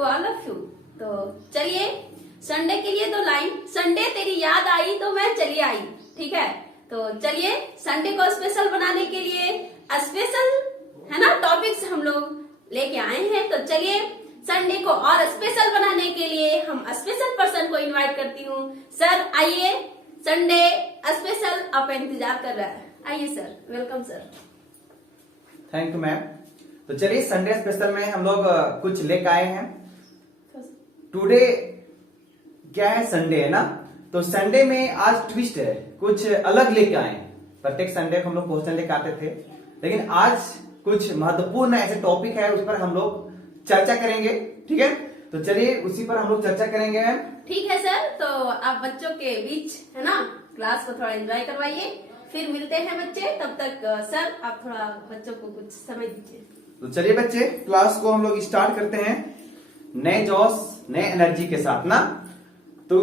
To all of you. तो चलिए, Sunday के लिए तो लाइन, संडे तेरी याद आई तो मैं चली आई, ठीक है। तो चलिए, संडे को स्पेशल बनाने के लिए स्पेशल है ना टॉपिक्स हम लोग लेके आए हैं। तो चलिए, संडे को और स्पेशल बनाने के लिए हम स्पेशल पर्सन को इनवाइट करती हूँ। सर आइए, संडे स्पेशल आपका इंतजार कर रहा है। आइए sir, welcome sir. Thank you ma'am. तो चलिए, संडे स्पेशल में हम लोग कुछ लेकर आए हैं। टुडे क्या है, संडे है ना, तो संडे में आज ट्विस्ट है, कुछ अलग लेके आए हैं। प्रत्येक संडे को हम लोग क्वेश्चन लेकर आते थे, लेकिन आज कुछ महत्वपूर्ण ऐसे टॉपिक है, उस पर हम लोग चर्चा करेंगे, ठीक है। तो चलिए, उसी पर हम लोग चर्चा करेंगे मैम। ठीक है सर। तो आप बच्चों के बीच है ना क्लास को थोड़ा एंजॉय करवाइए, फिर मिलते हैं बच्चे। तब तक सर आप थोड़ा बच्चों को कुछ समय दीजिए। तो चलिए बच्चे, क्लास को हम लोग स्टार्ट करते हैं नए जोश नए एनर्जी के साथ ना। तो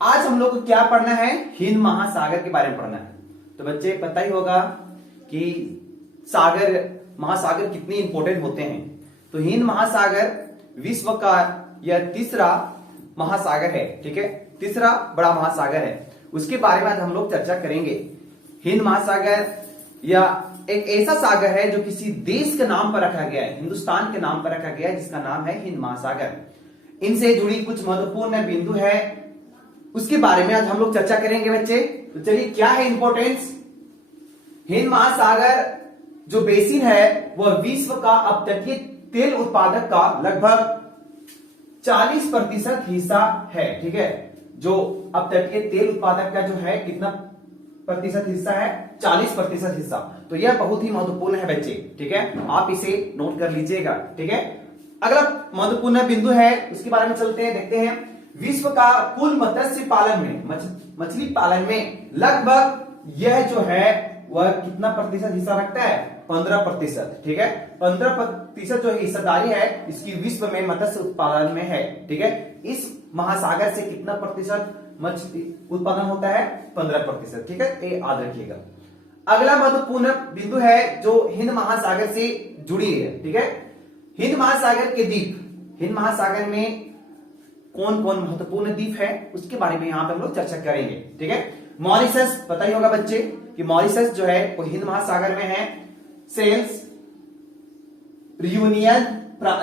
आज हम लोग को क्या पढ़ना है, हिंद महासागर के बारे में पढ़ना है। तो बच्चे पता ही होगा कि सागर महासागर कितनी इंपॉर्टेंट होते हैं। तो हिंद महासागर विश्व का यह तीसरा महासागर है, ठीक है, तीसरा बड़ा महासागर है। उसके बारे में आज हम लोग चर्चा करेंगे। हिंद महासागर या एक ऐसा सागर है जो किसी देश के नाम पर रखा गया है, हिंदुस्तान के नाम पर रखा गया है, जिसका नाम है हिंद महासागर। इनसे जुड़ी कुछ महत्वपूर्ण बिंदु है, उसके बारे में आज हम लोग चर्चा करेंगे बच्चे। तो चलिए, क्या है इंपॉर्टेंस। हिंद महासागर जो बेसिन है वह विश्व का अपतटीय तेल उत्पादक का लगभग 40% हिस्सा है, ठीक है। जो अपतटीय तेल उत्पादक का जो है कितना प्रतिशत हिस्सा है, 40% हिस्सा। तो यह बहुत ही महत्वपूर्ण है बच्चे, ठीक है, आप इसे नोट कर लीजिएगा, ठीक है। अगला महत्वपूर्ण बिंदु है, उसके बारे में चलते हैं, देखते हैं। विश्व का कुल मत्स्य पालन में, मछली पालन में लगभग यह जो है वह कितना प्रतिशत हिस्सा रखता है, 15%, ठीक है। 15% जो हिस्सेदारी है इसकी विश्व में मत्स्य उत्पादन में है, ठीक है। इस महासागर से कितना प्रतिशत मछली उत्पादन होता है, 15%, ठीक है, ये याद रखिएगा। अगला महत्वपूर्ण बिंदु है जो हिंद महासागर से जुड़ी है, ठीक है। हिंद महासागर के द्वीप, हिंद महासागर में कौन कौन महत्वपूर्ण द्वीप है उसके बारे में यहां पे हम लोग चर्चा करेंगे, ठीक है। मॉरिशस, पता ही होगा बच्चे कि मॉरिशस जो है वो हिंद महासागर में है। सेल्स, रियूनियन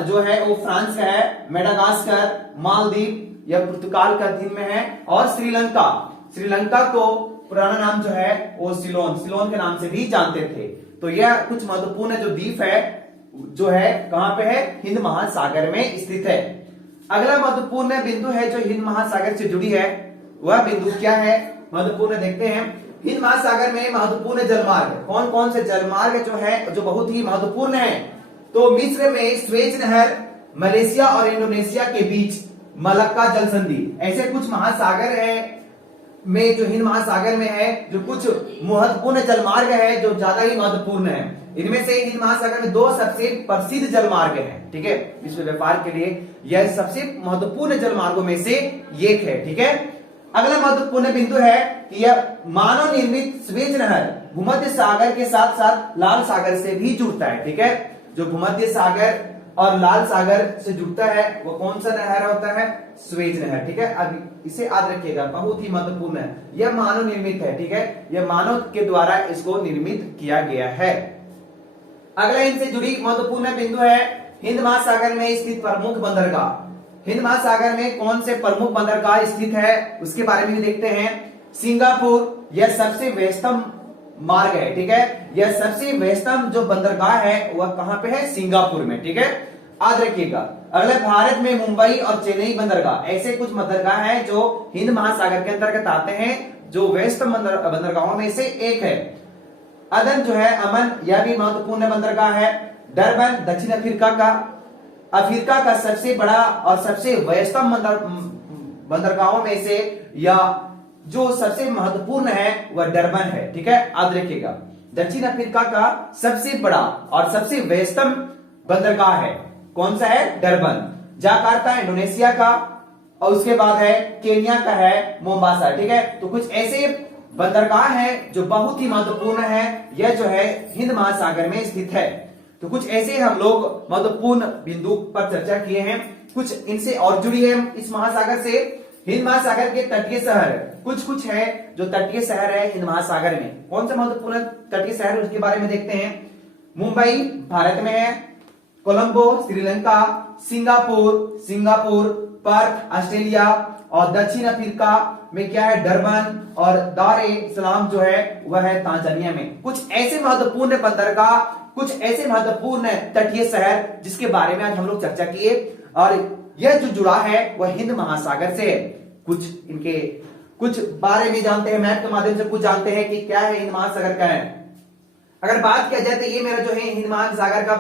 जो है वो फ्रांस का है। मेडागास्कर, मालदीव यह पुर्तगाल का द्वीप में है। और श्रीलंका, श्रीलंका को पुराना नाम जो है वो सिलोन, सिलोन के नाम से भी जानते थे। तो यह कुछ महत्वपूर्ण जो द्वीप है जो है कहां पे है, हिंद महासागर में स्थित है। अगला महत्वपूर्ण बिंदु है जो हिंद महासागर से जुड़ी है, वह बिंदु क्या है, महत्वपूर्ण देखते हैं। हिंद महासागर में महत्वपूर्ण जलमार्ग, कौन कौन से जलमार्ग जो है जो बहुत ही महत्वपूर्ण है। तो मिस्र में स्वेज नहर, मलेशिया और इंडोनेशिया के बीच मलक्का जल संधि, ऐसे कुछ महासागर है में जो हिंद महासागर में है जो कुछ महत्वपूर्ण जलमार्ग है जो ज्यादा ही महत्वपूर्ण है। इनमें से हिंद महासागर में 2 सबसे प्रसिद्ध जलमार्ग हैं, ठीक है, विश्व व्यापार के लिए यह सबसे महत्वपूर्ण जलमार्गों में से एक है, ठीक है। अगला महत्वपूर्ण बिंदु है कि यह मानव निर्मित स्वेज नहर भूमध्य सागर के साथ साथ लाल सागर से भी जुड़ता है, ठीक है। जो भूमध्य सागर और लाल सागर से जुड़ता है वो कौन सा नहर होता है, स्वेज नहर, ठीक है। अब इसे याद रखिएगा, बहुत ही महत्वपूर्ण है। यह मानव निर्मित है, ठीक है, यह मानव के द्वारा इसको निर्मित किया गया है। अगला इनसे जुड़ी महत्वपूर्ण बिंदु है हिंद महासागर में स्थित प्रमुख बंदरगाह। हिंद महासागर में कौन से प्रमुख बंदरगाह स्थित है उसके बारे में भी देखते हैं। सिंगापुर, यह सबसे व्यस्तम मार्ग है, ठीक है, यह सबसे व्यस्तम जो बंदरगाह है वह कहां पे है, सिंगापुर में, ठीक है, याद रखिएगा। अगला भारत में मुंबई और चेन्नई बंदरगाह, ऐसे कुछ बंदरगाह हैं जो हिंद महासागर के अंतर्गत आते हैं, जो व्यस्तम बंदरगाहों में से एक है। अदन जो है अमन, यह भी महत्वपूर्ण बंदरगाह है। डरबन दक्षिण अफ्रीका का सबसे बड़ा और सबसे व्यस्तम बंदरगाहों में से या जो सबसे महत्वपूर्ण है वह डरबन है, ठीक है, याद रखिएगा। दक्षिण अफ्रीका का सबसे बड़ा और सबसे व्यस्तम बंदरगाह है, कौन सा है, डरबन। जाकार्ता इंडोनेशिया का, और उसके बाद है केन्या का है मोम्बासा, ठीक है। तो कुछ ऐसे बंदरगाह हैं जो बहुत ही महत्वपूर्ण है, यह जो है हिंद महासागर में स्थित है। तो कुछ ऐसे हम लोग महत्वपूर्ण बिंदु पर चर्चा किए हैं। कुछ इनसे और जुड़ी है इस महासागर से। हिंद महासागर के तटीय शहर कुछ है जो तटीय शहर है हिंद महासागर में। कौन सा महत्वपूर्ण तटीय शहर उसके बारे में देखते हैं। मुंबई भारत में है, Colombo Sri Lanka, Singapore, Perth Australia, और दक्षिण अफ्रीका में क्या है डरबन, और दार ए सलाम जो है वह है तांजानिया में। कुछ ऐसे महत्वपूर्ण बंदरगाह, कुछ ऐसे महत्वपूर्ण तटीय शहर जिसके बारे में आज हम लोग चर्चा किए, और यह जो जुड़ा है वह हिंद महासागर से है। कुछ बारे में जानते हैं, मैप के माध्यम से कुछ जानते हैं कि क्या है हिंद महासागर का है। अगर बात किया जाए तो ये मेरा जो है हिंद महासागर का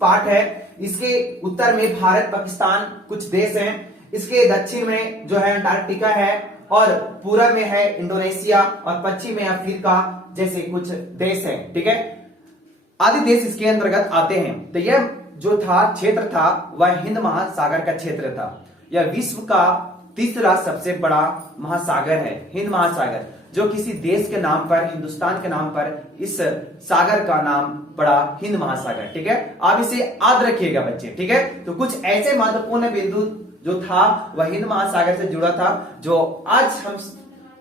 पार्ट है। इसके उत्तर में भारत पाकिस्तान कुछ देश हैं, इसके दक्षिण में जो है अंटार्कटिका है, और पूरब में है इंडोनेशिया, और पश्चिम में अफ्रीका जैसे कुछ देश हैं। ठीक है, आदि देश इसके अंतर्गत आते हैं। तो यह जो था क्षेत्र था वह हिंद महासागर का क्षेत्र था। यह विश्व का तीसरा सबसे बड़ा महासागर है हिंद महासागर, जो किसी देश के नाम पर, हिंदुस्तान के नाम पर इस सागर का नाम पड़ा हिंद महासागर। ठीक है, आप इसे याद रखिएगा बच्चे। ठीक है, तो कुछ ऐसे महत्वपूर्ण बिंदु जो था वह हिंद महासागर से जुड़ा था, जो आज हम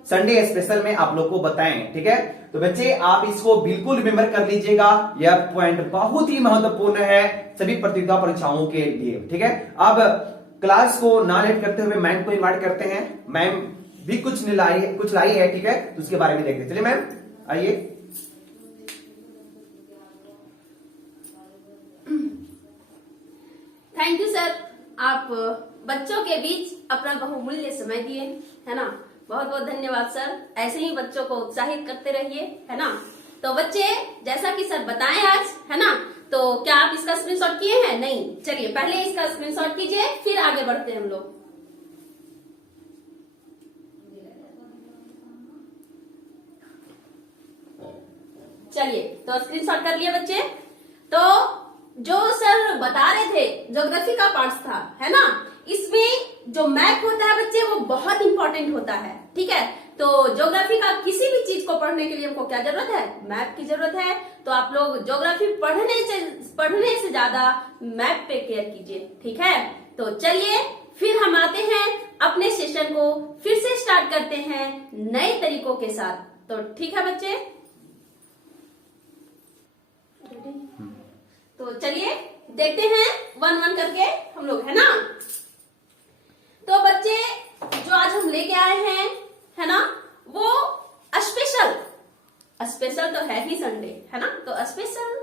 संडे स्पेशल में आप लोग को बताएं। ठीक है, तो बच्चे आप इसको बिल्कुल रिमेम्बर कर लीजिएगा, यह पॉइंट बहुत ही महत्वपूर्ण है सभी प्रतियोगिता परीक्षाओं के लिए। ठीक है, अब क्लास को ना लेट करते हुए मैम को इनवाइट करते हैं। मैम भी कुछ लाई है। ठीक है, तो उसके बारे में देखते हैं। चलिए मैम आइए। थैंक यू सर, आप बच्चों के बीच अपना बहुमूल्य समय दिए, है ना। बहुत बहुत धन्यवाद सर। ऐसे ही बच्चों को उत्साहित करते रहिए, है ना। तो बच्चे जैसा कि सर बताएं आज, है ना, तो क्या आप इसका स्क्रीनशॉट किए हैं? नहीं, चलिए पहले इसका स्क्रीनशॉट कीजिए, फिर आगे बढ़ते हैं हम लोग। चलिए, तो स्क्रीनशॉट कर लिए बच्चे। तो जो सर बता रहे थे ज्योग्राफी का पार्ट था, है ना, इसमें जो मैप होता है बच्चे वो बहुत इंपॉर्टेंट होता है। ठीक है, तो ज्योग्राफी का किसी भी चीज को पढ़ने के लिए हमको क्या जरूरत है? मैप की जरूरत है। तो आप लोग ज्योग्राफी पढ़ने से ज्यादा मैप पे केयर कीजिए। ठीक है, तो चलिए फिर हम आते हैं अपने सेशन को फिर से स्टार्ट करते हैं नए तरीकों के साथ। तो ठीक है बच्चे, तो चलिए देखते हैं वन वन करके हम लोग, है ना। तो बच्चे जो आज हम लेके आए हैं, है ना, वो स्पेशल तो है ही संडे, है ना, तो स्पेशल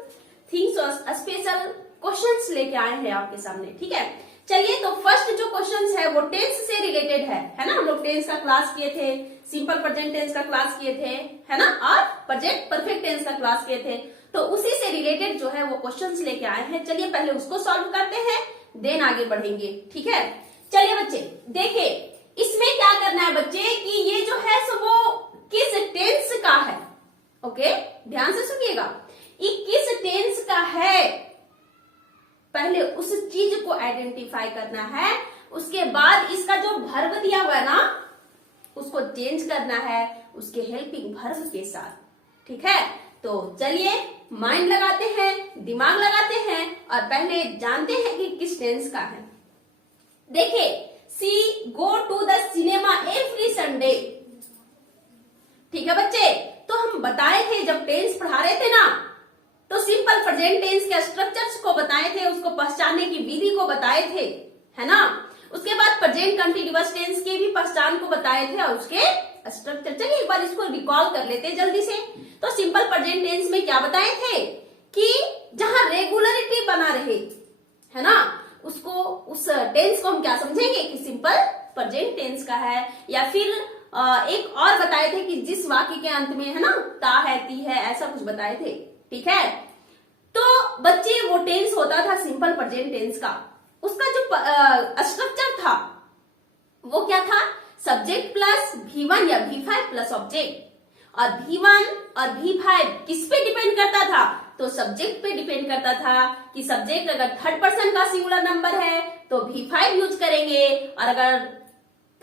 थिंग्स और स्पेशल क्वेश्चंस लेके आए हैं आपके सामने। ठीक है, चलिए तो फर्स्ट जो क्वेश्चंस है वो टेंस से रिलेटेड है ना। हम लोग टेंस का क्लास किए थे, सिंपल प्रेजेंट टेंस का क्लास किए थे, है ना, और प्रेजेंट परफेक्ट टेंस का क्लास किए थे। तो उसी से रिलेटेड जो है वो क्वेश्चंस लेके आए हैं। चलिए पहले उसको सॉल्व करते हैं, देन आगे बढ़ेंगे। ठीक है, चलिए बच्चे देखिए इसमें क्या करना है बच्चे कि ये जो है सो वो किस टेंस का है। ओके, ध्यान से सुनिएगा, ये किस टेंस का है, पहले उस चीज को आइडेंटिफाई करना है। उसके बाद इसका जो वर्ब दिया हुआ है ना उसको चेंज करना है उसके हेल्पिंग वर्ब के साथ। ठीक है, तो चलिए माइंड लगाते हैं, दिमाग लगाते हैं, और पहले जानते हैं कि किस टेंस का है। देखिए, she go to the cinema every Sunday. ठीक है बच्चे, तो हम बताए थे जब टेंस पढ़ा रहे थे ना, तो सिंपल प्रेजेंट टेंस के स्ट्रक्चर्स को बताए थे, उसको पहचानने की विधि को बताए थे, है ना। उसके बाद प्रेजेंट कंटिन्यूअस टेंस के भी पहचान को बताए थे और उसके स्ट्रक्चर। चलिए एक बार इसको रिकॉल कर लेते हैं जल्दी से। तो सिंपल प्रेजेंट टेंस में क्या बताए थे कि जहां रेगुलरिटी बना रहे, है ना, उसको उस टेंस को हम क्या समझेंगे कि सिंपल प्रेजेंट टेंस का है। या फिर एक और बताए थे कि जिस वाक्य के अंत में, है ना, ता है, ती है, ऐसा कुछ बताए थे। ठीक है, तो बच्चे वो टेंस होता था सिंपल प्रेजेंट टेंस का। उसका जो स्ट्रक्चर था वो क्या था? सब्जेक्ट प्लस V1 या V5 प्लस ऑब्जेक्ट। और V1 और V5 किस पे डिपेंड करता था? तो सब्जेक्ट पे डिपेंड करता था कि सब्जेक्ट अगर थर्ड पर्सन का सिंगुलर नंबर है तो V5 यूज करेंगे, और अगर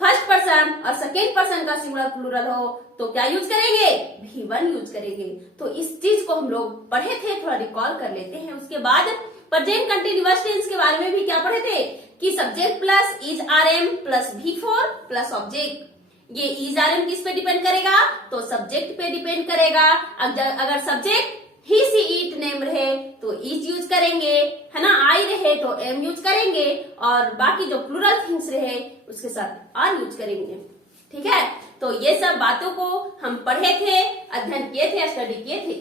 फर्स्ट पर्सन और सेकेंड पर्सन का सिंगुलर प्लूरल हो तो क्या यूज करेंगे, V1 यूज करेंगे। तो इस चीज को हम लोग पढ़े थे, थोड़ा रिकॉल कर लेते हैं। उसके बाद प्रेजेंट कंटिन्यूअस टेंस के बारे में भी क्या पढ़े थे कि subject plus is RM plus V4 plus object. ये इज RM किस पे डिपेंड करेगा, तो सब्जेक्ट पे डिपेंड करेगा। अगर subject he see it name रहे तो इज यूज करेंगे, है ना। आई रहे तो एम यूज करेंगे और बाकी जो प्लूरल थिंग्स रहे उसके साथ आर यूज करेंगे। ठीक है, तो ये सब बातों को हम पढ़े थे, अध्ययन किए थे, स्टडी किए थे।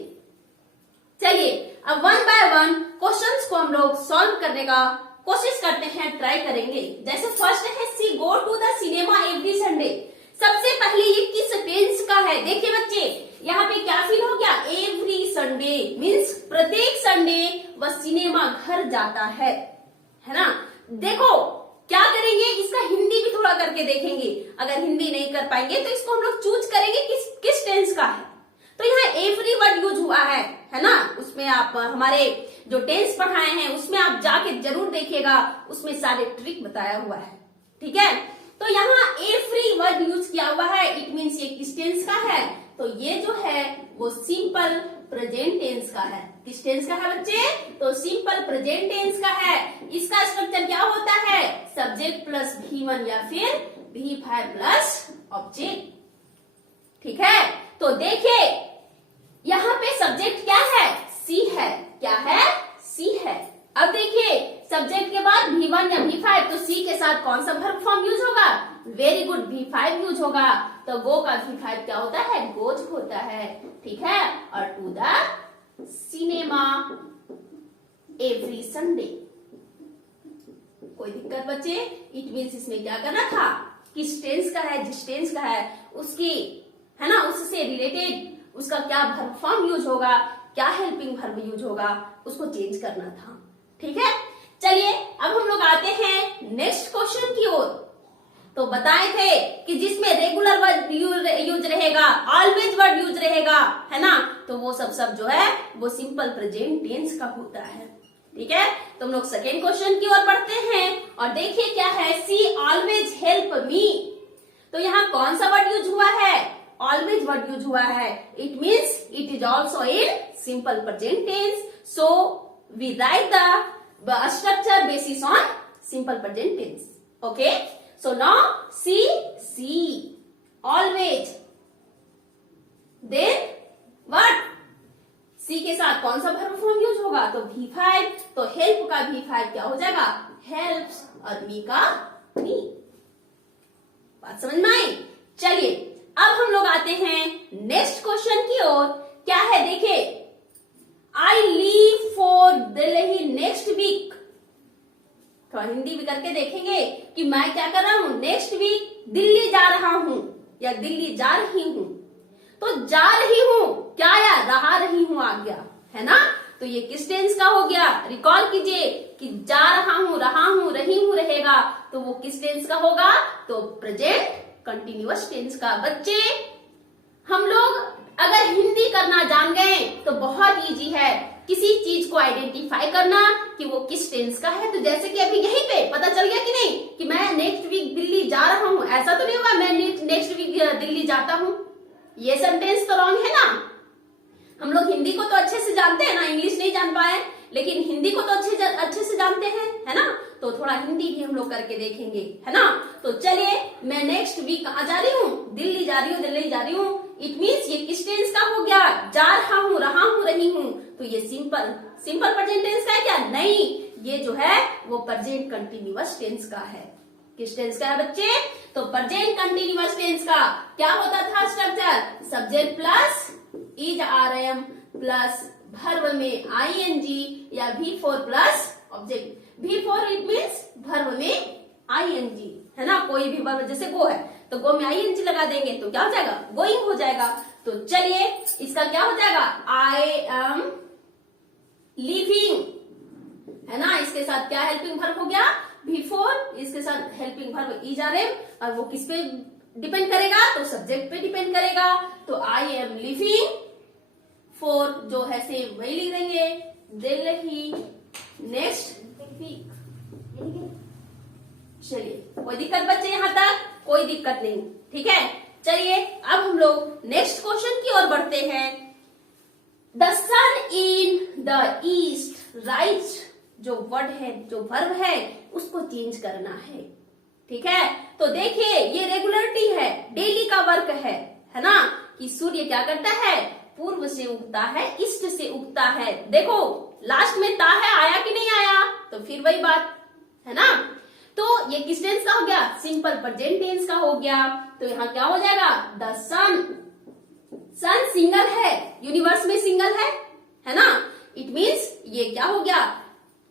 चलिए अब वन बाय वन क्वेश्चंस को हम लोग सॉल्व करने का कोशिश करते हैं, ट्राई करेंगे। जैसे फर्स्ट है she go to the cinema every Sunday. सबसे पहले ये किस टेंस का है, देखिए बच्चे यहाँ पे क्या फील हो गया, एवरी संडे मीन्स प्रत्येक संडे वह सिनेमा घर जाता है ना। देखो क्या करेंगे, इसका हिंदी भी थोड़ा करके देखेंगे। अगर हिंदी नहीं कर पाएंगे तो इसको हम लोग चूज करेंगे किस टेंस का है। तो यहाँ एवरी वर्ड यूज हुआ है ना। उसमें आप हमारे जो टेंस पढ़ाए हैं उसमें आप जाके जरूर देखिएगा, उसमें सारे ट्रिक बताया हुआ है। ठीक है, तो यहाँ एवरी वर्ड यूज किया हुआ है, इट मीन्स ये किस टेंस का है, तो ये जो है वो सिंपल प्रेजेंट टेंस का है। किस टेंस का है बच्चे, तो सिंपल प्रेजेंट टेंस का है। इसका स्ट्रक्चर क्या होता है, सब्जेक्ट प्लस V1 या फिर V5 प्लस ऑब्जेक्ट। ठीक है, तो देखिए यहाँ पे सब्जेक्ट क्या है, सी है। क्या है, सी है। अब देखिए सब्जेक्ट के बाद V1 या V5 तो सी के साथ कौन सा वर्ब फॉर्म यूज होगा, वेरी गुड, V5 यूज होगा। तो गो का V5 क्या होता है, गोज होता है। ठीक है, और to the cinema every Sunday. कोई दिक्कत बच्चे, इट मीन्स इसमें क्या करना था, किस टेंस का है, जिस टेंस का है उसकी, है ना, उससे रिलेटेड उसका क्या वर्ब फॉर्म यूज होगा, क्या हेल्पिंग वर्ब यूज होगा, उसको चेंज करना था। ठीक है, चलिए अब हम लोग आते हैं नेक्स्ट क्वेश्चन की ओर। तो बताए थे कि जिसमें रेगुलर वर्ड यूज रहेगा, ऑलवेज वर्ड यूज रहेगा, है ना, तो वो सब जो है वो सिंपल प्रेजेंट टेंस का होता है। ठीक है, तो हम लोग सेकेंड क्वेश्चन की ओर बढ़ते हैं और देखिए क्या है, सी ऑलवेज हेल्प मी। तो यहाँ कौन सा वर्ड यूज हुआ है, ऑलवेज वर्ड यूज हुआ है। It means it is also in simple present tense, so we write the structure basis on simple present tense. Okay, so now see always, then what, see के साथ कौन सा verb form use होगा, तो V5, तो help का V5 क्या हो जाएगा, हेल्प्स, और मी का मी। बात समझ में आई। चलिए अब हम लोग आते हैं नेक्स्ट क्वेश्चन की ओर। क्या है देखिए, I leave for Delhi next week. थोड़ा हिंदी भी करके देखेंगे कि मैं क्या कर रहा हूं, नेक्स्ट वीक दिल्ली जा रहा हूं या दिल्ली जा रही हूं। तो जा रही हूं क्या या रहा रही हूं आ गया, है ना। तो ये किस टेंस का हो गया, रिकॉल कीजिए कि जा रहा हूं, रहा हूं, रही हूं रहेगा तो वो किस टेंस का होगा, तो प्रेजेंट कंटिन्यूअस टेंस का। बच्चे हम लोग अगर हिंदी करना जान गए तो बहुत इजी है किसी चीज को आइडेंटिफाई करना कि वो किस टेंस का है। तो जैसे कि अभी यहीं पे पता चल गया कि नहीं कि मैं नेक्स्ट वीक दिल्ली जा रहा हूं, ऐसा तो नहीं होगा मैं नेक्स्ट वीक दिल्ली जाता हूं, ये सेंटेंस तो रॉन्ग है ना। हम लोग हिंदी को तो अच्छे से जानते हैं ना, इंग्लिश नहीं जान पाए लेकिन हिंदी को तो अच्छे से जानते हैं, है ना। तो थोड़ा हिंदी भी हम लोग करके देखेंगे, है ना। तो चलिए मैं नेक्स्ट वीक कहाँ जा रही हूँ, दिल्ली जा रही हूँ, दिल्ली जा रही हूँ। इट मीन्स ये किस टेंस का हो गया, जा रहा हूँ, रहा हूँ, रही हूँ। तो ये सिंपल प्रेजेंट टेंस का है क्या, नहीं, ये जो है वो प्रेजेंट कंटिन्यूअस टेंस का है। किस टेंस का है बच्चे, तो प्रेजेंट कंटिन्यूअस टेंस का क्या होता था structure, subject plus is RM plus verb में ING या V4 plus object. V4 it means verb में ING, है ना। कोई भी वर्ब जैसे गो है तो गो में ING लगा देंगे तो क्या हो जाएगा, गोइंग हो जाएगा। तो चलिए इसका क्या हो जाएगा, आई एम लिविंग, है ना। इसके साथ क्या हेल्पिंग वर्ब हो गया, V4, इसके साथ हेल्पिंग वर्ब इज RM और वो किस पे डिपेंड करेगा, तो सब्जेक्ट पे डिपेंड करेगा। तो आई एम लिविंग फॉर जो है सेम वही लिख देंगे, दिल्ली नेक्स्ट वीक। चलिए कोई दिक्कत बच्चे यहाँ तक, कोई दिक्कत नहीं, ठीक है। चलिए अब हम लोग नेक्स्ट क्वेश्चन की ओर बढ़ते हैं। The sun in the east, right जो वर्ड है, जो वर्ब है, उसको चेंज करना है, ठीक है। तो देखिए ये रेगुलरिटी है, डेली का वर्क है ना, कि सूर्य क्या करता है, पूर्व से उगता है, ईस्ट से उगता है। देखो लास्ट में ता है, आया कि नहीं आया, तो फिर वही बात है ना। तो ये किस टेंस का हो गया, सिंपल प्रेजेंट टेंस का हो गया। तो यहाँ क्या हो जाएगा, द सन, सन सिंगल है, यूनिवर्स में सिंगल है ना। इट मीन्स ये क्या हो गया,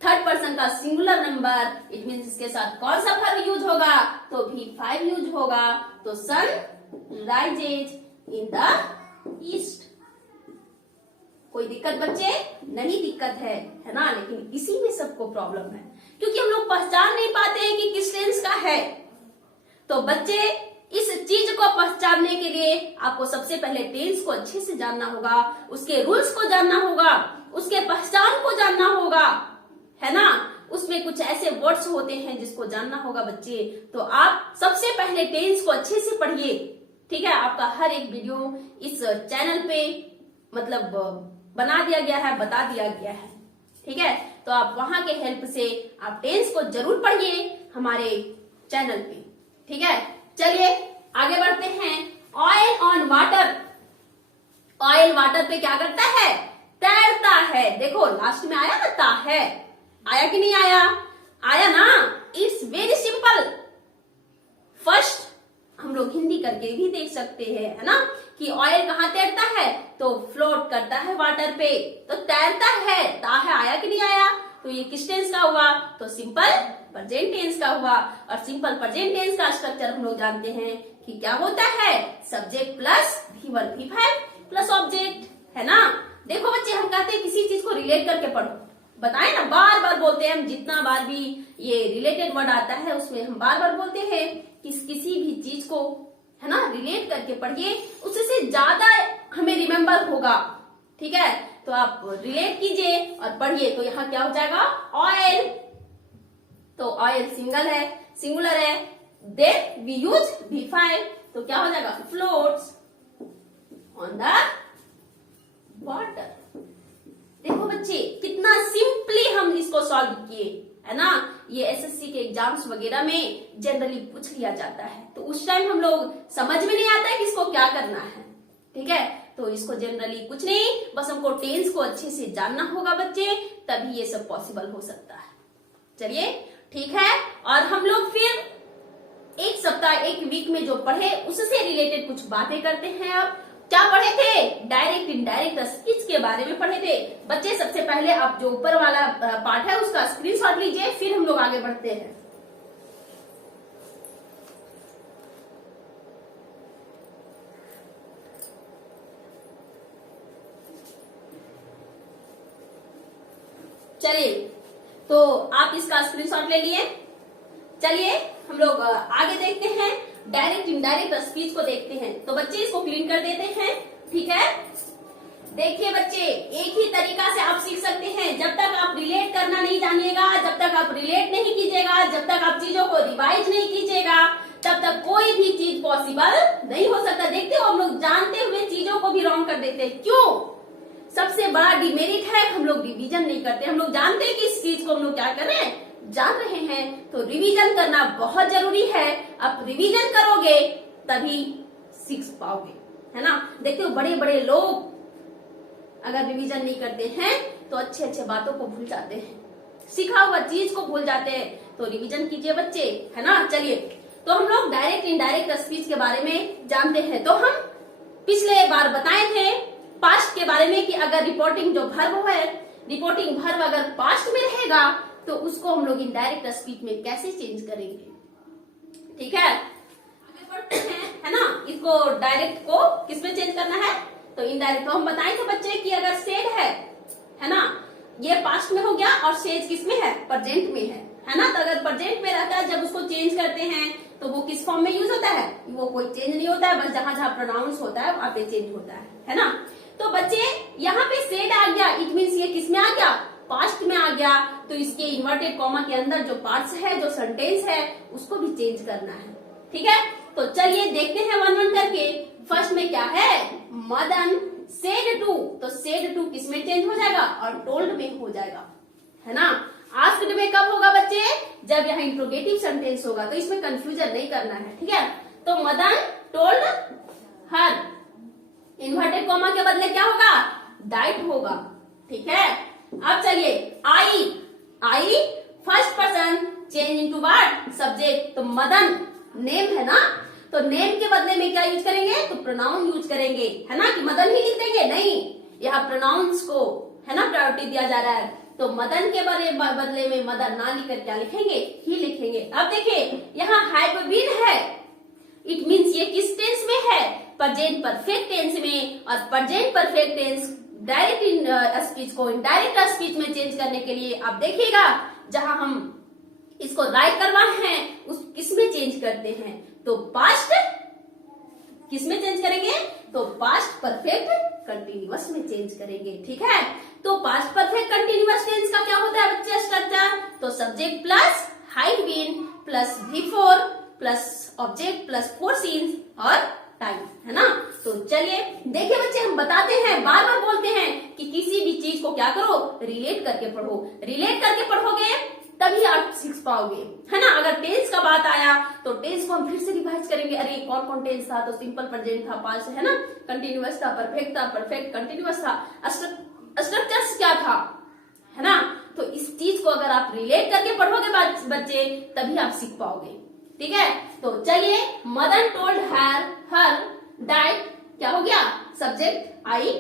थर्ड पर्सन का सिंगुलर नंबर। इट मीन्स इसके साथ कौन सा वर्ब यूज होगा, तो V5 यूज होगा। तो sun rises in the east. कोई दिक्कत बच्चे, नहीं दिक्कत है ना, लेकिन इसी में सबको प्रॉब्लम है, क्योंकि हम लोग पहचान नहीं पाते हैं कि किस टेंस का है। तो बच्चे इस चीज को पहचानने के लिए आपको सबसे पहले टेंस को अच्छे से जानना होगा, उसके रूल्स को जानना होगा, उसके पहचान को जानना होगा, है ना। उसमें कुछ ऐसे वर्ड्स होते हैं जिसको जानना होगा बच्चे। तो आप सबसे पहले टेंस को अच्छे से पढ़िए, ठीक है। आपका हर एक वीडियो इस चैनल पे मतलब बना दिया गया है, बता दिया गया है, ठीक है। तो आप वहां के हेल्प से आप टेंस को जरूर पढ़िए हमारे चैनल पे, ठीक है। चलिए आगे बढ़ते हैं। Oil on water, oil water पे क्या करता है, तैरता है। देखो लास्ट में आया ना ता है, आया कि नहीं आया, आया ना। It's very simple. फर्स्ट हम लोग हिंदी करके भी देख सकते हैं, है ना, कि ऑयल कहाँ तैरता है, तो फ्लोट करता है वाटर पे, तो तैरता है, ता है, आया कि नहीं आया। तो ये किस टेंस का हुआ, तो सिंपल प्रेजेंट टेंस का हुआ। और सिंपल प्रेजेंट टेंस का स्ट्रक्चर हम लोग जानते हैं कि क्या होता है, subject plus V1 V5 plus object, है ना। देखो बच्चे हम कहते हैं किसी चीज को रिलेट करके पढ़ो, बताए ना, बार बार बोलते हैं हम, जितना बार भी ये रिलेटेड वर्ड आता है उसमें हम बार बार बोलते हैं कि किसी भी चीज को, है ना, रिलेट करके पढ़िए, उससे ज्यादा हमें रिमेम्बर होगा, ठीक है। तो आप रिलेट कीजिए और पढ़िए। तो यहाँ क्या हो जाएगा, ऑयल, तो ऑयल सिंगल है, सिंगुलर है, देन वी यूज V5, तो क्या हो जाएगा, फ्लोट्स ऑन द वाटर। देखो बच्चे कितना सिंपली हम इसको सॉल्व किए, है ना। ये SSC के एग्जाम्स वगैरह में जनरली पूछ लिया जाता है, तो उस टाइम हम लोग समझ में नहीं आता है कि इसको क्या करना है, ठीक है। तो इसको जनरली कुछ नहीं, बस हमको टेंस को अच्छे से जानना होगा बच्चे, तभी ये सब पॉसिबल हो सकता है। चलिए ठीक है। और हम लोग फिर एक सप्ताह, एक वीक में जो पढ़े उससे रिलेटेड कुछ बातें करते हैं। अब क्या पढ़े थे, डायरेक्ट इनडायरेक्ट स्पीच के बारे में पढ़े थे बच्चे। सबसे पहले आप जो ऊपर वाला पार्ट है उसका स्क्रीनशॉट लीजिए, फिर हम लोग आगे बढ़ते हैं। चलिए तो आप इसका स्क्रीनशॉट ले लिए। चलिए हम लोग आगे देखते हैं, डायरेक्ट इनडायरेक्ट स्पीच को देखते हैं। तो बच्चे इसको क्लीन कर देते हैं, ठीक है। देखिए बच्चे, एक ही तरीका से आप सीख सकते हैं। जब तक आप रिलेट करना नहीं जानिएगा, जब तक आप रिलेट नहीं कीजिएगा, जब तक आप चीजों को रिवाइज नहीं कीजिएगा, तब तक कोई भी चीज पॉसिबल नहीं हो सकता। देखते हो हम लोग जानते हुए चीजों को भी रॉन्ग कर देते हैं, क्यों? सबसे बड़ा डिमेरिट है हम लोग रिवीजन नहीं करते। हम लोग जानते हैं कि इस चीज को हम लोग क्या कर रहे हैं, जान रहे हैं, तो रिवीजन करना बहुत जरूरी है। आप रिवीजन करोगे तभी सीख पाओगे, है ना। देखते हो बड़े बड़े लोग अगर रिवीजन नहीं करते हैं तो अच्छे अच्छे बातों को भूल जाते हैं, सीखा हुआ चीज को भूल जाते हैं। तो रिवीजन कीजिए बच्चे, है ना। चलिए तो हम लोग डायरेक्ट इनडायरेक्ट स्पीच के बारे में जानते हैं। तो हम पिछले बार बताए थे पास्ट के बारे में कि अगर रिपोर्टिंग जो वर्ब है, रिपोर्टिंग वर्ब अगर पास्ट में रहेगा तो उसको हम लोग इनडायरेक्ट स्पीच में कैसे चेंज करेंगे, ठीक है। आगे बढ़ते हैं, है ना। इसको डायरेक्ट को किसमें चेंज करना है, तो इनडायरेक्ट। तो हम बताए थे बच्चे कि अगर सेड है ना, ये पास्ट में हो गया और सेज किसमें है, प्रेजेंट में है ना। तो अगर प्रेजेंट में रहता है, जब उसको चेंज करते हैं तो वो किस फॉर्म में यूज होता है, वो कोई चेंज नहीं होता है, बस जहां जहां प्रोनाउंस होता है वहां पे चेंज होता है ना। तो बच्चे यहाँ पे सेड आ गया, इट मीन्स ये किसमें आ गया, पास्ट में आ गया। तो इसके इन्वर्टेड कॉमा के अंदर जो पार्ट्स है, जो सेंटेंस है, उसको भी चेंज करना है, ठीक है। तो चलिए देखते हैं वन वन करके। फर्स्ट में क्या है, मदन सेड टू, तो सेड टू किस में चेंज हो जाएगा, और टोल्ड में हो जाएगा, है ना। आस्क्ड में कब होगा बच्चे, जब यहाँ इंट्रोगेटिव सेंटेंस होगा, तो इसमें कंफ्यूजन नहीं करना है, ठीक है। तो Madan told her, inverted comma के बदले क्या होगा, डाइट होगा, ठीक है। अब चलिए I first person change into what, subject, तो मदन नेम है ना, तो नेम के बदले में क्या यूज करेंगे, तो प्रोनाउन यूज करेंगे, है ना, कि मदन ही लिख देंगे, नहीं, यहाँ प्रोनाउंस को है ना प्रायोरिटी दिया जा रहा है। तो मदन के बदले में मदन ना लिखकर क्या लिखेंगे, ही लिखेंगे। अब देखिए यहाँ हैव बीन है, इट मीन्स ये किस टेंस में है, प्रेजेंट परफेक्ट टेंस में, और present perfect tense direct in speech को इनडायरेक्ट स्पीच में चेंज करने के लिए आप देखिएगा जहां हम इसको राइट करवाए हैं उस किस में चेंज करते हैं, तो पास्ट किस में चेंज करेंगे, तो पास्ट परफेक्ट कंटिन्यूअस में चेंज करेंगे, ठीक है। तो पास्ट परफेक्ट कंटिन्यूअस टेंस का क्या होता है बच्चे स्ट्रक्चर, तो subject plus have been plus before plus object plus four scenes और टाइम, है ना। तो चलिए देखिए बच्चे, हम बताते हैं, बार बार बोलते हैं कि किसी भी चीज को क्या करो, रिलेट करके पढ़ो, रिलेट करके पढ़ोगे तभी आप सीख पाओगे, है ना। अगर टेंस का बात आया तो टेंस को हम फिर से रिवाइज करेंगे, अरे कौन कौन टेंस था, तो सिंपल प्रेजेंट था, पास्ट है ना, कंटिन्यूअस था, परफेक्ट था, परफेक्ट कंटिन्यूअस था, स्ट्रक्चर्स क्या था, है ना। तो इस चीज को अगर आप रिलेट करके पढ़ोगे बच्चे तभी आप सीख पाओगे, ठीक है। तो चलिए, मदन टोल्ड हर डाइट, क्या हो गया, subject I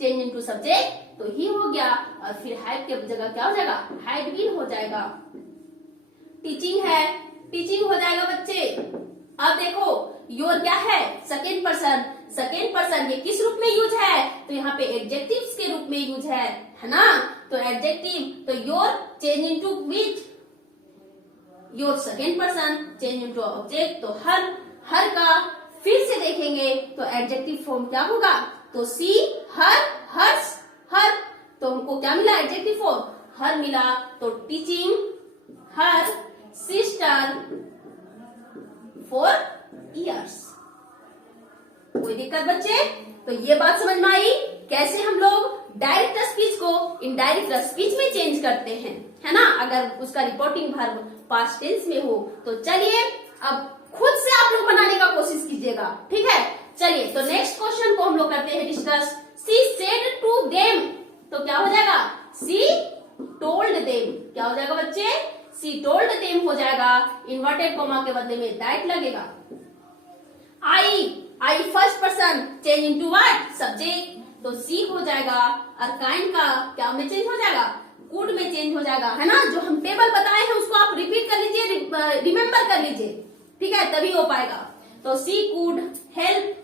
change into subject, तो ही हो गया, और फिर हैव के जगह क्या हो जाएगा, हैड बीन हो जाएगा। टीचिंग है, टीचिंग हो जाएगा बच्चे। अब देखो योर क्या है, सेकेंड पर्सन, सेकेंड पर्सन ये किस रूप में यूज है, तो यहाँ पे एडजेक्टिव्स के रूप में यूज है ना। तो एडजेक्टिव, तो your change into which, your second person change into object, तो हर का फिर से देखेंगे तो एडजेक्टिव फॉर्म क्या होगा, तो सी हर, तो हमको क्या मिला, एडजेक्टिव फॉर्म हर मिला, तो टीचिंग हर सिस्टर 4 years। कोई दिक्कत बच्चे, तो ये बात समझ में आई कैसे हम लोग डायरेक्ट स्पीच को इनडायरेक्ट स्पीच में चेंज करते हैं, है ना, अगर उसका रिपोर्टिंग वर्ब पास्ट टेंस में हो। तो चलिए अब खुद से आप लोग बनाने का कोशिश कीजिएगा, ठीक है। चलिए तो नेक्स्ट क्वेश्चन को हम लोग करते हैं discuss. She said to them, तो क्या हो जाएगा, सी टोल्ड देम, क्या हो जाएगा बच्चे, सी टोल्ड देम हो जाएगा, इन्वर्टेड कॉमा के बदले में दैट लगेगा। I first person change into what, subject, तो सी हो जाएगा, और काइंड का क्या में चेंज हो जाएगा, कुड में चेंज हो जाएगा, है ना। जो हम टेबल बताए हैं उसको आप रिपीट कर लीजिए, रिमेम्बर कर लीजिए, ठीक है, तभी हो पाएगा। तो she could help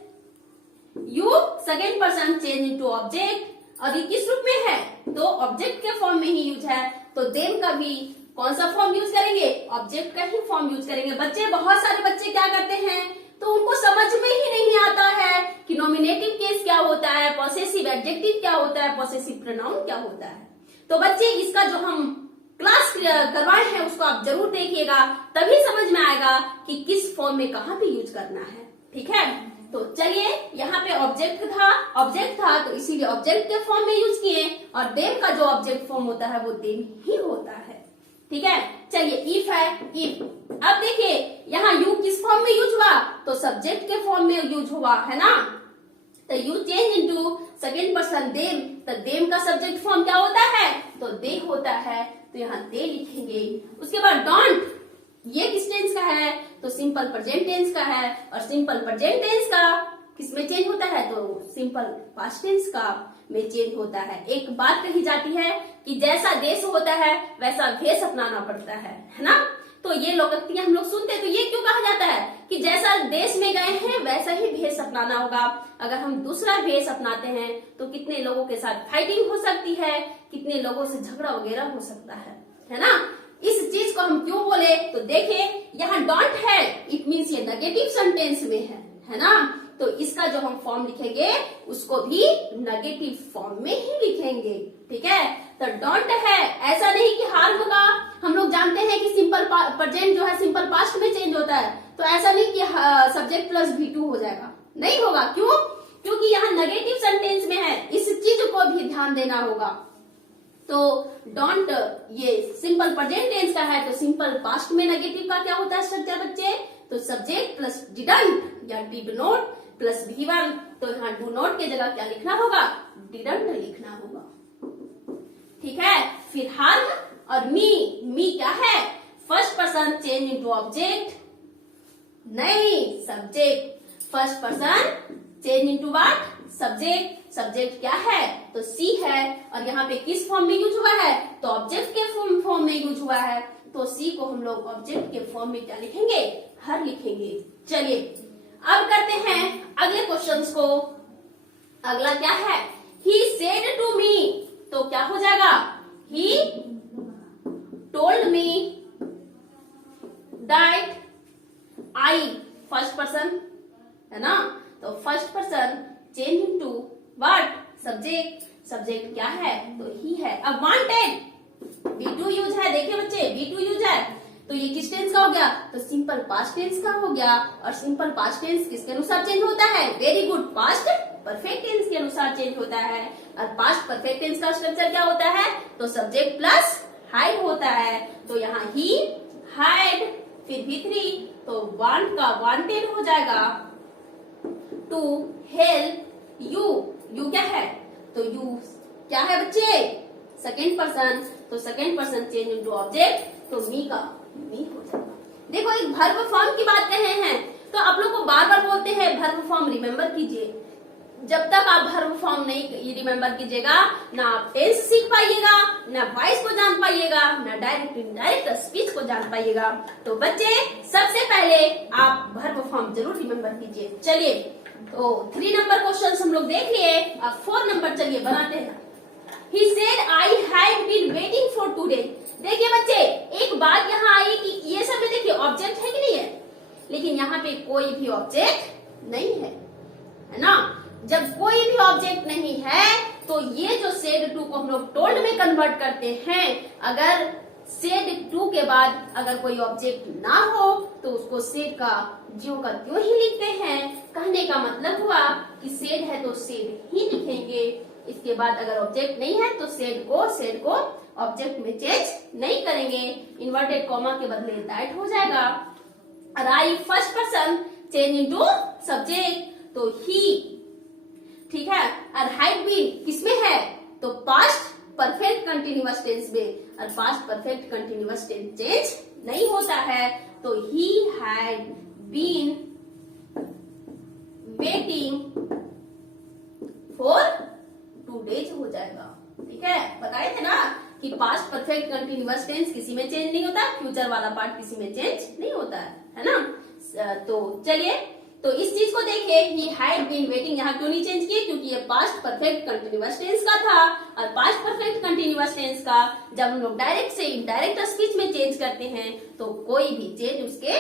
you, second person change into object, और ये किस रूप में है, तो ऑब्जेक्ट के फॉर्म में ही यूज है, तो देम का भी कौन सा फॉर्म यूज करेंगे, ऑब्जेक्ट का ही फॉर्म यूज करेंगे। बच्चे, बहुत सारे बच्चे क्या करते हैं, तो उनको समझ में ही नहीं आता है कि नॉमिनेटिव केस क्या होता है, पॉसेसिव एडजेक्टिव क्या होता है, पॉसेसिव प्रोनाउन क्या होता है। तो बच्चे इसका जो हम क्लास करवाए हैं उसको आप जरूर देखिएगा, तभी समझ में आएगा कि किस फॉर्म में कहाँ पे यूज करना है, ठीक है। तो चलिए, यहाँ पे ऑब्जेक्ट था तो इसीलिए ऑब्जेक्ट के फॉर्म में यूज किए, और देम का जो ऑब्जेक्ट फॉर्म होता है वो देम ही होता है, ठीक है। चलिए इफ है, इफ, अब देखिए यहाँ यू किस फॉर्म में यूज हुआ, तो सब्जेक्ट के फॉर्म में यूज हुआ, है ना। तो you change into second person them, तो देम का सब्जेक्ट फॉर्म क्या होता है, तो दे होता है, तो यहाँ दे लिखेंगे। उसके बाद डोंट, ये किस टेंस का है, तो सिंपल प्रेजेंट टेंस का है, और सिंपल प्रेजेंट टेंस का किस में चेंज होता है, तो सिंपल पास्ट टेंस का में चेंज होता है। एक बात कही जाती है कि जैसा देश होता है वैसा भेष अपनाना पड़ता है ना। तो ये लोकोक्तियां हम लोग सुनते हैं, तो ये क्यों कहा जाता है कि जैसा देश में गए हैं वैसा ही भेष अपनाना होगा। अगर हम दूसरा भेष अपनाते हैं तो कितने लोगों के साथ फाइटिंग हो सकती है, कितने लोगों से झगड़ा वगैरह हो सकता है ना। इस चीज को हम क्यों बोले, तो देखिए यहाँ डोंट है, इट मीन्स ये नेगेटिव सेंटेंस में है ना। तो इसका जो हम फॉर्म लिखेंगे उसको भी नेगेटिव फॉर्म में ही लिखेंगे, ठीक है। तो डोंट है, ऐसा नहीं कि हार्म का हम लोग जानते हैं कि सिंपल प्रेजेंट जो है सिंपल पास्ट में चेंज होता है, तो ऐसा नहीं कि सब्जेक्ट प्लस V2 हो जाएगा, नहीं होगा। क्यों? क्योंकि यहाँ नेगेटिव सेंटेंस में है, इस चीज को भी ध्यान देना होगा। तो डोंट, ये सिंपल प्रेजेंट टेंस का है, तो सिंपल पास्ट में नेगेटिव का क्या होता है स्ट्रक्चर बच्चे? तो सब्जेक्ट प्लस डिडंट या डिड नॉट प्लस V1, तो यहाँ डू नॉट के जगह क्या लिखना होगा? डिडंट लिखना होगा। ठीक है। फिर हार्म और मी क्या है? First person change into object, नहीं subject. First person change into what? Subject. Subject क्या है? तो सी है, और यहाँ पे किस फॉर्म में यूज हुआ है? तो ऑब्जेक्ट के फॉर्म में यूज हुआ है, तो सी को हम लोग ऑब्जेक्ट के फॉर्म में क्या लिखेंगे? हर लिखेंगे। चलिए अब करते हैं अगले क्वेश्चंस को। अगला क्या है? ही सेड टू मी, तो क्या हो जाएगा? He told me that I, first person है ना, तो first person change into what? Subject. Subject क्या है? तो ही है। अब वांटेड V2 यूज है, देखिए बच्चे V2 यूज है, तो ये किस टेंस का हो गया? तो सिंपल पास्ट टेंस का हो गया। और सिंपल पास्ट टेंस किसके अनुसार चेंज होता है? Very good, past perfect tense के अनुसार चेंज होता है। और पास्ट परफेक्ट टेंस का स्ट्रक्चर क्या होता है? तो सब्जेक्ट प्लस हाइड होता है, तो यहाँ ही हाइड, फिर V3, तो वांट का वांटेड हो जाएगा। टू हेल्प यू, यू क्या है? तो यू क्या है बच्चे? सेकेंड पर्सन, तो second person change into object, तो मी का मी हो जाएगा। देखो एक वर्ब फॉर्म की बात कर रहे हैं, तो आप लोग को बार बार बोलते हैं वर्ब फॉर्म रिमेम्बर कीजिए। जब तक आप वर्ब फॉर्म नहीं रिमेम्बर कीजिएगा, ना आप टेंस सीख पाइएगा, ना वॉइस को जान पाइएगा, ना डायरेक्ट इनडायरेक्ट स्पीच को जान पाइएगा। तो बच्चे सबसे पहले आप वर्ब फॉर्म जरूर रिमेम्बर कीजिए। चलिए तो 3 नंबर क्वेश्चन हम लोग देख लिए, अब 4 नंबर चलिए बनाते हैं। He said I had been waiting for today। देखिए बच्चे एक बात यहाँ आई कि ये सब में देखिए ऑब्जेक्ट है कि नहीं है, लेकिन यहाँ पे कोई भी ऑब्जेक्ट नहीं है ना। जब कोई भी ऑब्जेक्ट नहीं है, तो ये जो सेड टू को हम लोग टोल्ड में कन्वर्ट करते हैं। अगर सेड टू के बाद अगर कोई ऑब्जेक्ट ना हो, तो उसको सेड का ज्यों का त्यों ही लिखते हैं। कहने का मतलब हुआ कि सेड है तो सेड ही लिखेंगे। इसके बाद अगर ऑब्जेक्ट नहीं है, तो सेड को ऑब्जेक्ट में चेंज नहीं करेंगे। इन्वर्टेड कॉमा के बदले दैट हो जाएगा। और I first person change into subject, तो ही, ठीक है। और हैड बीन किसमें है? तो पास्ट परफेक्ट कंटिन्यूअस टेंस में, और past perfect continuous tense change नहीं होता है, तो he had been waiting for 2 days हो जाएगा। ठीक है, बताए थे ना कि पास्ट परफेक्ट कंटिन्यूअस टेंस किसी में चेंज नहीं होता, फ्यूचर वाला पार्ट किसी में चेंज नहीं होता है ना। तो चलिए तो इस चीज को देखिए, ही हैड बीन वेटिंग यहाँ क्यों नहीं चेंज किए? क्योंकि ये पास्ट परफेक्ट कंटिन्यूअस टेंस का था, और पास्ट परफेक्ट कंटिन्यूअस टेंस का जब हम लोग डायरेक्ट से इनडायरेक्ट स्पीच में चेंज करते हैं, तो कोई भी चेंज उसके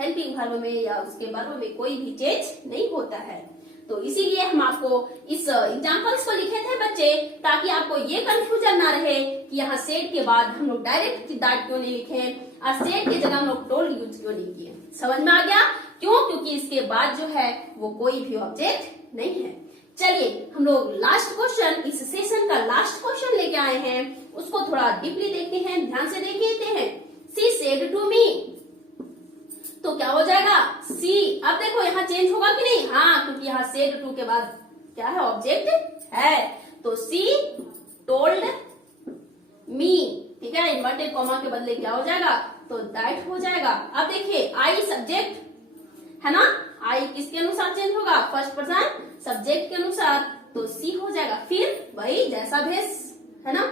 हेल्पिंग वर्ब में या उसके वर्ब में कोई भी चेंज नहीं होता है। तो इसीलिए हम आपको इस एग्जांपल्स को लिखे थे बच्चे, ताकि आपको ये कंफ्यूजन ना रहे कि यहाँ सेड के बाद हम लोग डायरेक्ट दैट क्यों नहीं लिखे, और सेड की जगह हम लोग टोल्ड यूज क्यों नहीं किए। समझ में आ गया? क्यों? क्योंकि इसके बाद जो है वो कोई भी ऑब्जेक्ट नहीं है। चलिए हम लोग लास्ट क्वेश्चन, इस सेशन का लास्ट क्वेश्चन लेके आए हैं, उसको थोड़ा डीपली देखते हैं, ध्यान से देख लेते हैं। सी सेड टू मी, तो क्या हो जाएगा? सी। अब देखो यहाँ चेंज होगा कि नहीं? हाँ, क्योंकि यहाँ सेड टू के बाद क्या है? ऑब्जेक्ट है, तो सी टोल्ड मी, ठीक है। इन्वर्टेड कॉमा के बदले क्या हो जाएगा? तो दैट हो जाएगा। अब देखिए आई सब्जेक्ट है ना, आई किसके अनुसार चेंज होगा? फर्स्ट पर्सन सब्जेक्ट के अनुसार, तो सी हो जाएगा। फिर वही जैसा भेष है ना,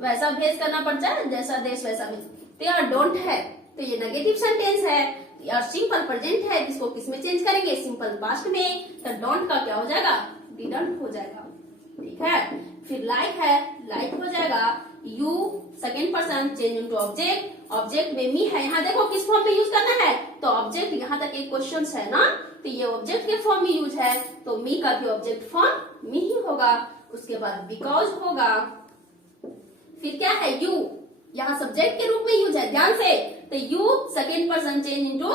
वैसा भेष करना पड़ता है, जैसा देश वैसा भेष। तो यार डोंट है, तो ये नेगेटिव सेंटेंस है, और सिंपल प्रेजेंट है, जिसको किसमें चेंज करेंगे? सिंपल पास्ट में, तो डोंट का क्या हो जाएगा? डिडंट हो जाएगा। ठीक है। फिर लाइक है, लाइक हो जाएगा। You second person change into object, object में मी है, यहाँ देखो किस फॉर्म में यूज करना है? तो ऑब्जेक्ट यहाँ तक एक क्वेश्चन है ना, तो ये ऑब्जेक्ट के फॉर्म में यूज है, तो मी का भी ऑब्जेक्ट फॉर्म मी ही होगा। उसके बाद बिकॉज होगा। फिर क्या है? यू यहाँ सब्जेक्ट के रूप में यूज है, ध्यान से। तो you second person change into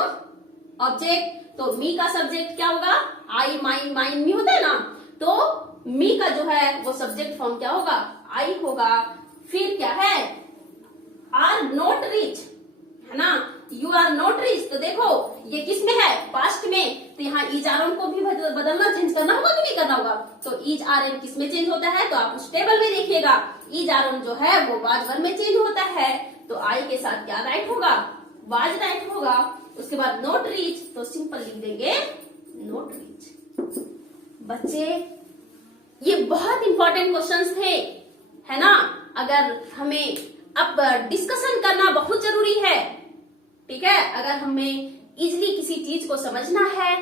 object. तो मी का सब्जेक्ट क्या होगा, आई, माई, माइन, मी होता है ना, तो मी का जो है वो सब्जेक्ट फॉर्म क्या होगा, आई होगा। फिर क्या है, आर नॉट रिच, है ना, यू आर नॉट रिच। तो देखो ये किस में है, पास्ट में, तो यहाँ ईज आर एन को भी बदलना, चेंज करना होगा कि नहीं करना होगा। तो ईज आर एन किस में चेंज होता है, तो आप उस टेबल में देखिएगा, ईज आर एन जो है वो वाज वन में चेंज होता है। तो आई के साथ क्या राइट होगा, वाज राइट होगा। उसके बाद नॉट रीच, तो सिंपल लिख देंगे नॉट रीच। बच्चे ये बहुत इंपॉर्टेंट क्वेश्चंस थे, है ना। अगर हमें अब डिस्कशन करना बहुत जरूरी है, ठीक है। अगर हमें इजिली किसी चीज को समझना है,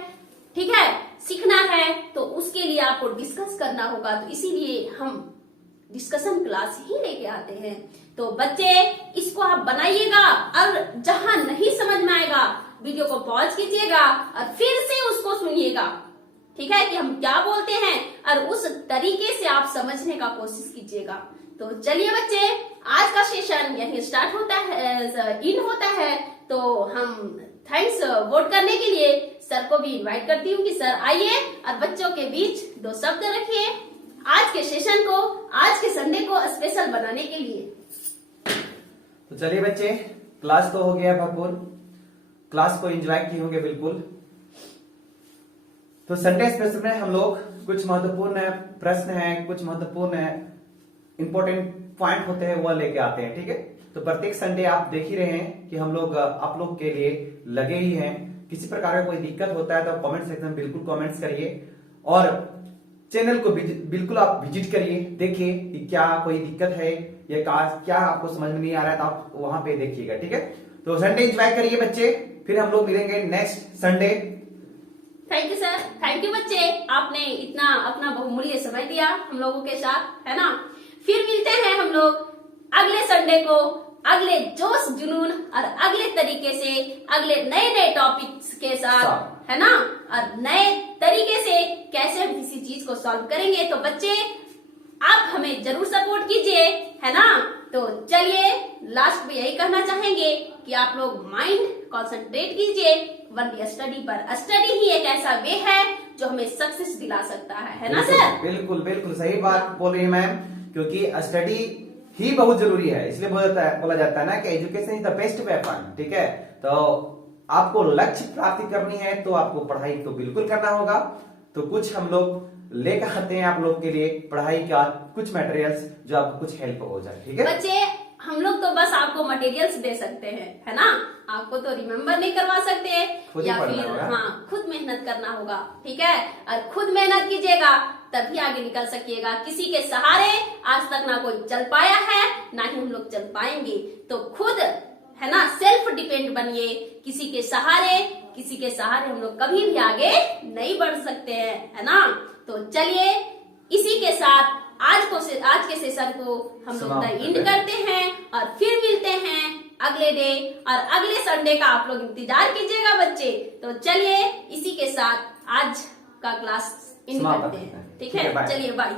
ठीक है, सीखना है, तो उसके लिए आपको डिस्कस करना होगा। तो इसीलिए हम डिस्कशन क्लास ही लेके आते हैं। तो बच्चे इसको आप बनाइएगा, और जहां नहीं समझ में आएगा वीडियो को पॉज कीजिएगा और फिर से उसको सुनिएगा, ठीक है, कि हम क्या बोलते हैं, और उस तरीके से आप समझने का कोशिश कीजिएगा। तो चलिए बच्चे, आज का सेशन यहीं स्टार्ट होता है, इन होता है। तो हम थैंक्स वोट करने के लिए सर को भी इनवाइट करती हूँ कि सर आइए और बच्चों के बीच दो शब्द रखिए आज के सेशन को, आज के संडे को स्पेशल बनाने के लिए। तो चलिए बच्चे, क्लास तो हो गया भरपूर, क्लास को एंजॉय किए होंगे बिल्कुल। तो संडे स्पेशल में हम लोग कुछ महत्वपूर्ण प्रश्न हैं, कुछ महत्वपूर्ण इंपॉर्टेंट पॉइंट होते हैं वो लेके आते हैं, ठीक है। तो प्रत्येक संडे आप देख ही रहे हैं कि हम लोग आप लोग के लिए लगे ही हैं। किसी प्रकार का कोई दिक्कत होता है तो कमेंट सेक्शन में बिल्कुल कमेंट्स करिए, और चैनल को बिल्कुल आप विजिट करिए, देखिए कि क्या कोई दिक्कत है या क्या आपको समझ में नहीं आ रहा है, तो आप वहां पे देखिएगा, ठीक है। तो संडे एंजॉय करिए बच्चे, फिर हम लोग मिलेंगे next Sunday. Thank you sir, thank you बच्चे, आपने इतना अपना बहुमूल्य समय दिया हम लोगों के साथ, है ना। फिर मिलते हैं हम लोग अगले संडे को, अगले जोश जुनून और अगले तरीके से, अगले नए नए टॉपिक्स के साथ, है ना, और नए तरीके से कैसे हम किसी चीज को सॉल्व करेंगे। तो बच्चे आप हमें जरूर सपोर्ट कीजिए, है ना। तो चलिए लास्ट में यही कहना चाहेंगे कि आप लोग माइंड कंसंट्रेट कीजिए वनली स्टडी पर। स्टडी ही एक ऐसा वे है जो हमें सक्सेस दिला सकता है ना सर। बिल्कुल बिल्कुल सही बात बोल रही है मैम, क्योंकि स्टडी ही बहुत जरूरी है। इसलिए बोला जाता है ना कि education is the best weapon, ठीक है। तो आपको लक्ष्य प्राप्ति करनी है तो आपको पढ़ाई तो बिल्कुल करना होगा। तो कुछ हम लोग लेकर आते हैं आप लोग के लिए पढ़ाई का कुछ मटेरियल्स जो आपको कुछ हेल्प हो जाए, ठीक है बच्चे। हम लोग तो बस आपको मटेरियल्स दे सकते हैं, है ना, आपको तो रिमेम्बर नहीं करवा सकते, या फिर हाँ खुद मेहनत करना होगा, ठीक है। और खुद मेहनत कीजिएगा तभी आगे निकल सकिएगा। किसी के सहारे आज तक ना कोई चल पाया है, ना ही हम लोग चल पाएंगे। तो खुद, है ना, सेल्फ डिपेंड बनिए। किसी के सहारे हम लोग कभी भी आगे नहीं बढ़ सकते हैं, है ना। तो चलिए इसी के साथ आज के सेशन को हम लोग एंड करते हैं, और फिर मिलते हैं अगले डे, और अगले संडे का आप लोग इंतजार कीजिएगा बच्चे। तो चलिए इसी के साथ आज का क्लास एंड करते हैं, ठीक है। चलिए बाय।